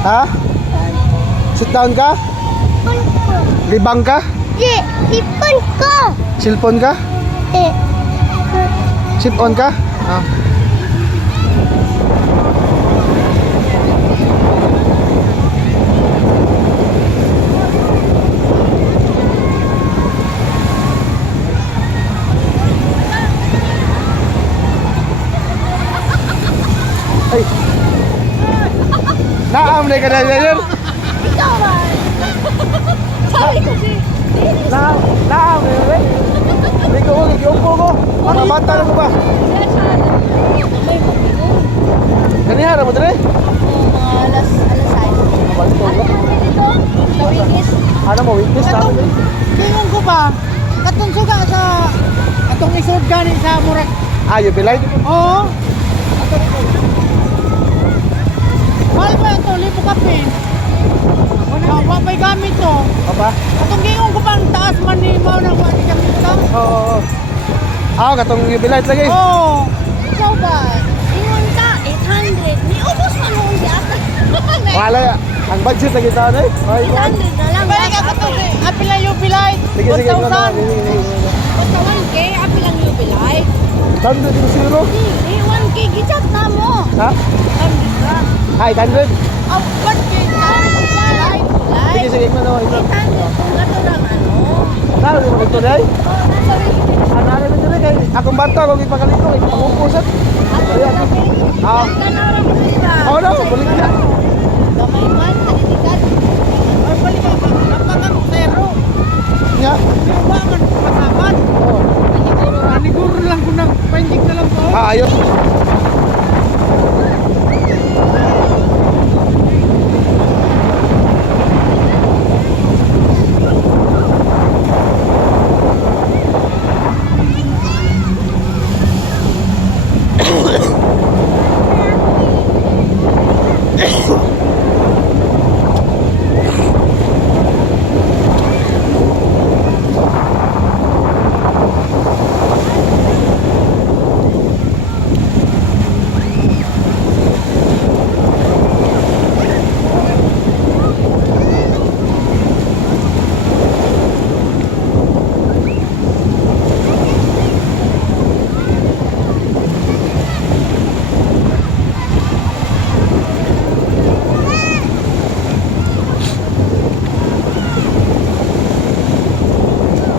Ha? Sit down ka? Libang ka? Sipon ko. Cellphone ka? Sip on ka? Ah. Ay. Naam na ka na yan. Ikaw ba? Sabi ko si. Naam na yan. Hindi ko ko. Mga bata na ko ba? Kanihara mo dali? Mga alas 6. Balik ko ba? Sa witness. Ano mo, witness namin? Tingin ko ba, katong suga sa atong isod gani sa murag. Ah, you be like? Oo. Mahal ba ito? Lipo kape. Wapay gamit to. Apa? Atong gingon ko pang taas man ni mao nang wali gamit to. Oo. Ah, katong you be like lagi? Oo. Ikaw ba? Ingon ka, 800. Ni ubos man mo ang yata. Wala ya. Ang budget lagi taon eh. Ay, 800 na lang. Balik ako to. Apila yung pilay. sige, sige. 1,000. Basta 1K, api lang yung bilay. Tando din zero. Hindi, 1K, gichat na mo. Ha? 100 lang. Ay, 800. Oh, what kay Bilay. Sige, sige, ano, ito. 800, kung gato lang ano. Nalo di mo dito dai? Oh, nasa witness. Ano na dito kay akong bata ko ipagaliko kay pangupusat. Ayan. Ah. Tanara mo sila. Oh no, balik na. Gamay man, kanitikan. Or balik ka. Napakan zero. Nya. Yung bangan pasaman. Oh. Aniguro lang ko nang paindik na lang ko. Ah, ayun.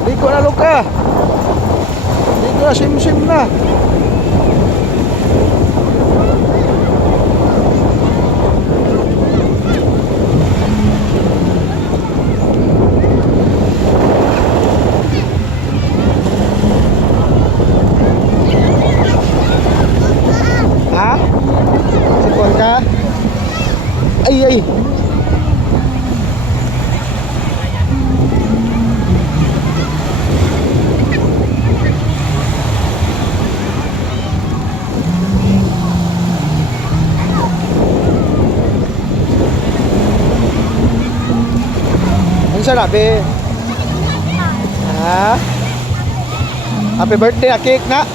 Liko na Luka. Liko na sim-sim na. Ha? Sipon ka? Ay, ay. Ano siya na, be? Ha? Happy birthday, cake na.